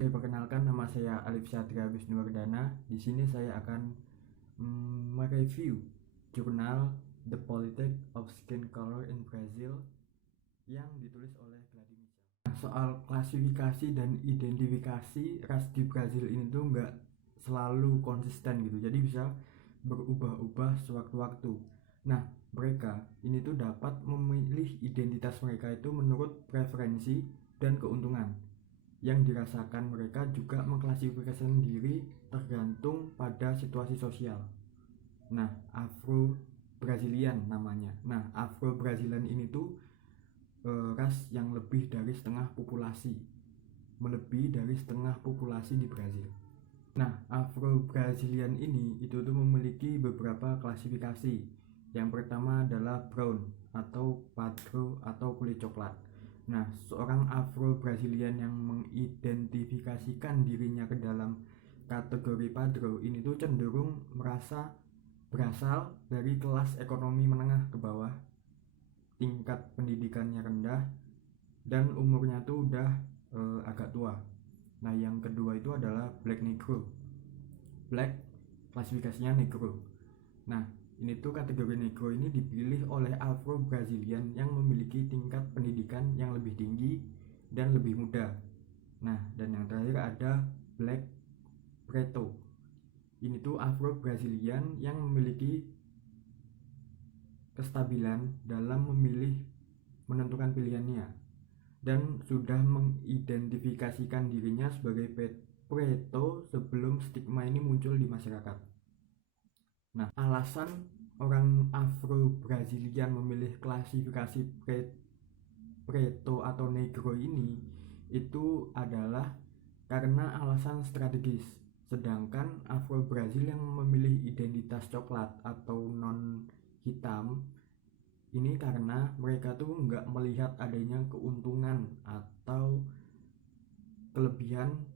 Perkenalkan, nama saya Alif Satria Wisnuwardana. Di sini saya akan mereview jurnal The Politics of Skin Color in Brazil yang ditulis oleh Gladys Mitchell. Soal klasifikasi dan identifikasi ras di Brazil ini tuh nggak selalu konsisten gitu, jadi bisa berubah-ubah sewaktu-waktu. Nah, mereka ini tuh dapat memilih identitas mereka itu menurut preferensi dan keuntungan yang dirasakan. Mereka juga mengklasifikasikan diri tergantung pada situasi sosial. Nah, Afro Brazilian namanya. Nah, Afro Brazilian ini tuh ras yang lebih dari setengah populasi, melebihi dari setengah populasi di Brazil. Nah, Afro Brazilian ini itu tuh memiliki beberapa klasifikasi. Yang pertama adalah brown atau padro atau kulit coklat. Nah, seorang Afro Brazilian yang mengidentifikasikan dirinya ke dalam kategori padro ini tuh cenderung merasa berasal dari kelas ekonomi menengah ke bawah, tingkat pendidikannya rendah, dan umurnya tuh udah agak tua. Nah, yang kedua itu adalah Black Negro. Black klasifikasinya negro. Nah, ini tuh kategori negro ini dipilih oleh Afro Brazilian yang memiliki tingkat pendidikan yang lebih tinggi dan lebih muda. Nah, dan yang terakhir ada Black Preto. Ini tuh Afro Brazilian yang memiliki kestabilan dalam menentukan pilihannya dan sudah mengidentifikasikan dirinya sebagai Preto sebelum stigma ini muncul di masyarakat. Nah, alasan orang Afro Brazilian memilih klasifikasi Preto atau Negro ini itu adalah karena alasan strategis. Sedangkan Afro Brazil yang memilih identitas coklat atau non hitam ini karena mereka tuh nggak melihat adanya keuntungan atau kelebihan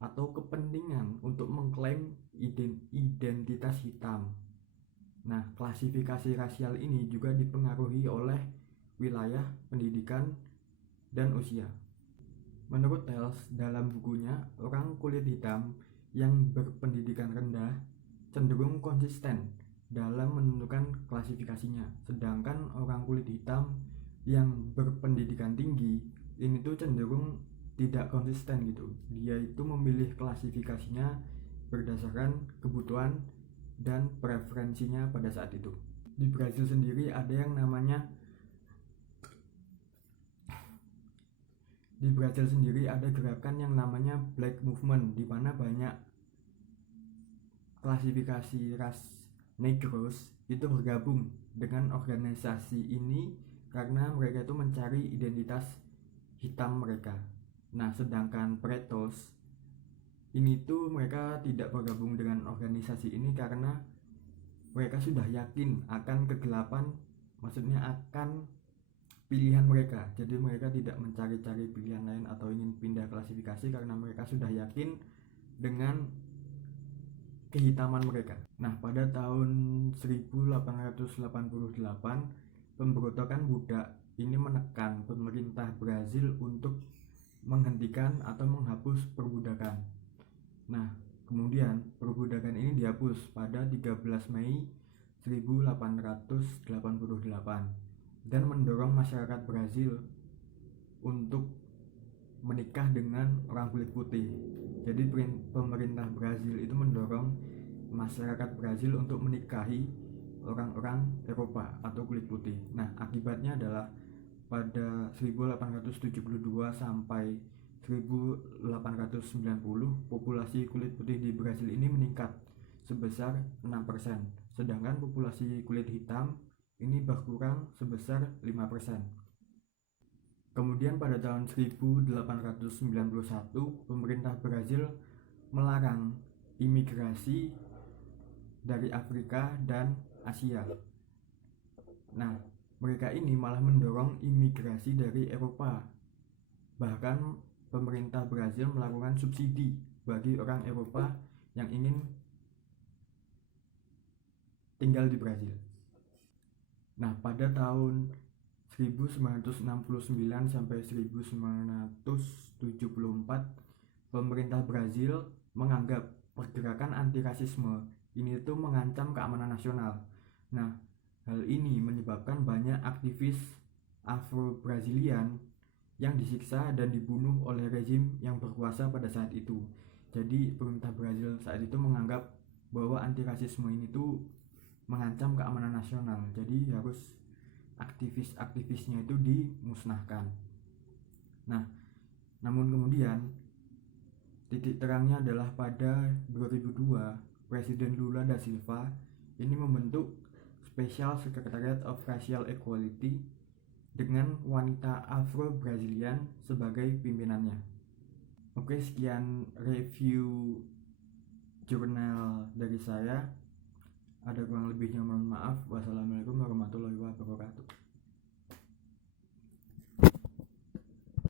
atau kepentingan untuk mengklaim identitas hitam. Nah, klasifikasi rasial ini juga dipengaruhi oleh wilayah, pendidikan, dan usia. Menurut Tels, dalam bukunya, orang kulit hitam yang berpendidikan rendah cenderung konsisten dalam menentukan klasifikasinya, sedangkan orang kulit hitam yang berpendidikan tinggi ini tuh cenderung tidak konsisten gitu. Dia itu memilih klasifikasinya berdasarkan kebutuhan dan preferensinya pada saat itu. Di Brazil sendiri ada yang namanya gerakan yang namanya Black Movement, di mana banyak klasifikasi ras Negros itu bergabung dengan organisasi ini karena mereka itu mencari identitas hitam mereka. Nah, sedangkan Pretos ini tuh mereka tidak bergabung dengan organisasi ini karena mereka sudah yakin akan kegelapan, maksudnya akan pilihan mereka. Jadi mereka tidak mencari-cari pilihan lain atau ingin pindah klasifikasi karena mereka sudah yakin dengan kehitaman mereka. Nah, pada tahun 1888 pemberontakan budak ini menekan pemerintah Brazil untuk menghentikan atau menghapus perbudakan. Nah, kemudian perbudakan ini dihapus pada 13 Mei 1888 dan mendorong masyarakat Brazil untuk menikah dengan orang kulit putih. Jadi pemerintah Brazil itu mendorong masyarakat Brazil untuk menikahi orang-orang Eropa atau kulit putih. Nah, akibatnya adalah pada 1872 sampai 1890 populasi kulit putih di Brazil ini meningkat sebesar 6%, sedangkan populasi kulit hitam ini berkurang sebesar 5%. Kemudian pada tahun 1891 pemerintah Brazil melarang imigrasi dari Afrika dan Asia. Nah, mereka ini malah mendorong imigrasi dari Eropa. Bahkan pemerintah Brazil melakukan subsidi bagi orang Eropa yang ingin tinggal di Brazil. Nah, pada tahun 1969 sampai 1974 pemerintah Brazil menganggap pergerakan anti rasisme ini tuh mengancam keamanan nasional. Nah, hal ini menyebabkan banyak aktivis Afro-Brazilian yang disiksa dan dibunuh oleh rezim yang berkuasa pada saat itu. Jadi pemerintah Brazil saat itu menganggap bahwa anti rasisme ini tuh mengancam keamanan nasional. Jadi harus aktivis-aktivisnya itu dimusnahkan. Nah, namun kemudian titik terangnya adalah pada 2002 Presiden Lula da Silva ini membentuk Special Secretariat of Racial Equality dengan wanita Afro-Brazilian sebagai pimpinannya. Oke, sekian review jurnal dari saya. Ada kurang lebihnya mohon maaf. Wassalamualaikum warahmatullahi wabarakatuh.